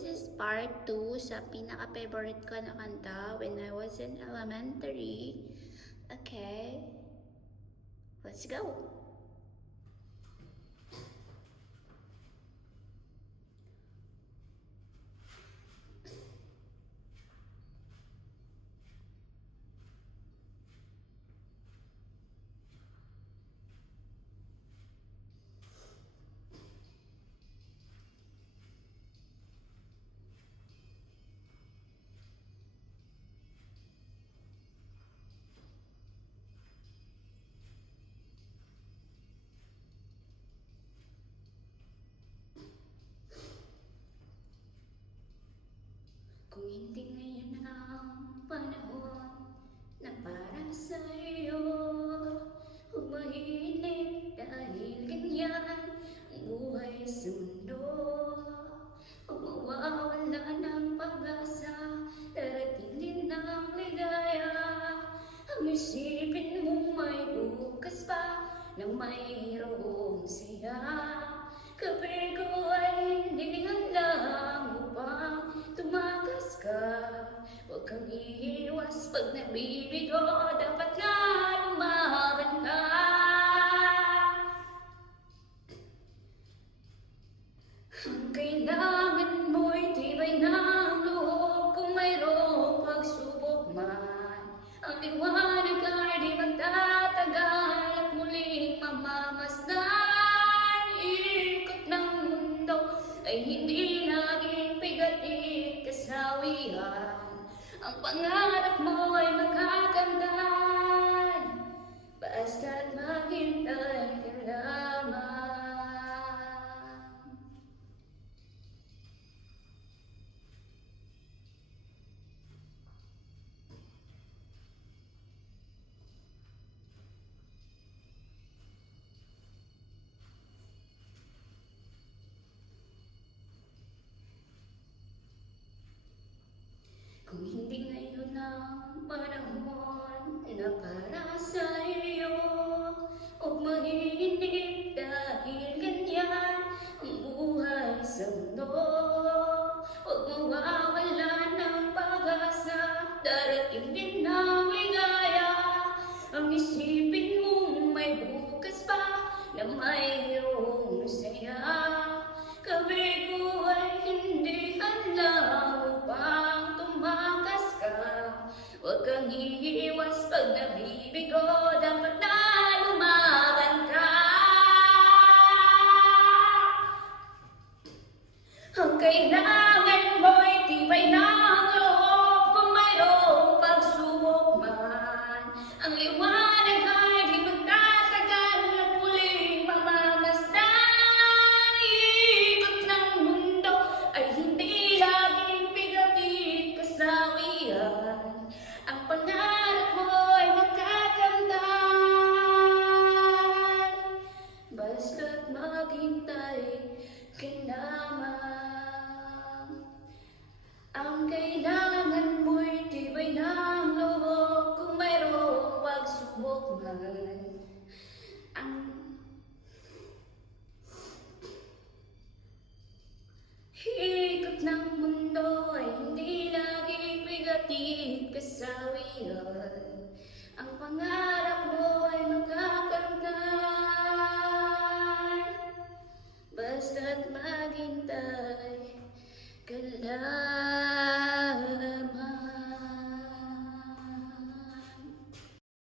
This is part 2 sa pinaka-favorite ko na kanta when I was in elementary. Okay, let's go! Kung hindi ngayon ang panahon na para sa'yo, umahinip dahil ganyan ang buhay sa mundo. Mawawala ng pag-asa, darating din ang ligaya. Ang isipin mo may bukas pa na mayroong siya. Kape ko ay hindi handang upang tumakas ka. Huwag kang iiwas pag nabibigo, dapat nga lumaban ka. Ang kailangan mo'y tibay ng loob kung mayroong pagsubok man. Ang liwanag ay di magtatagal at muling mamamasdan. Ikot ng mundo ay hindi naging pigatit kasawian. Ang pangarap mo ay magkakamtan, basta't maghintay ka lamang. Kung hindi ngayon ang panahon na para sa iyo, huwag mahinip dahil ganyan ang buhay sa mundo. Huwag mawawala ng pag-asa, darating din ang ligaya. Ang isipin mo may bukas pa na mayroong saya. Kabi ko ay hindi handang upang tumakas ka. Huwag kang iiwas pag nabibigo, dapat na lumaban ka. Ang kailangan mo'y tibay ng loob kung mayroong pagsubok man. Ang liwanag ay di magtatagal at muling mamamasdan. Ikot ng mundo ay hindi laging pigatit kasawian. Ang pangarap mo ay magkakamtan, basta't maghintay ka lamang. Ang kailangan mo'y tibay ng loob kung mayroong pagsubok man. Ang ikot ng mundo ay hindi laging bigatit kasawian. Ang pangarap mo ay magkakamtan, basta't maghintay ka lang.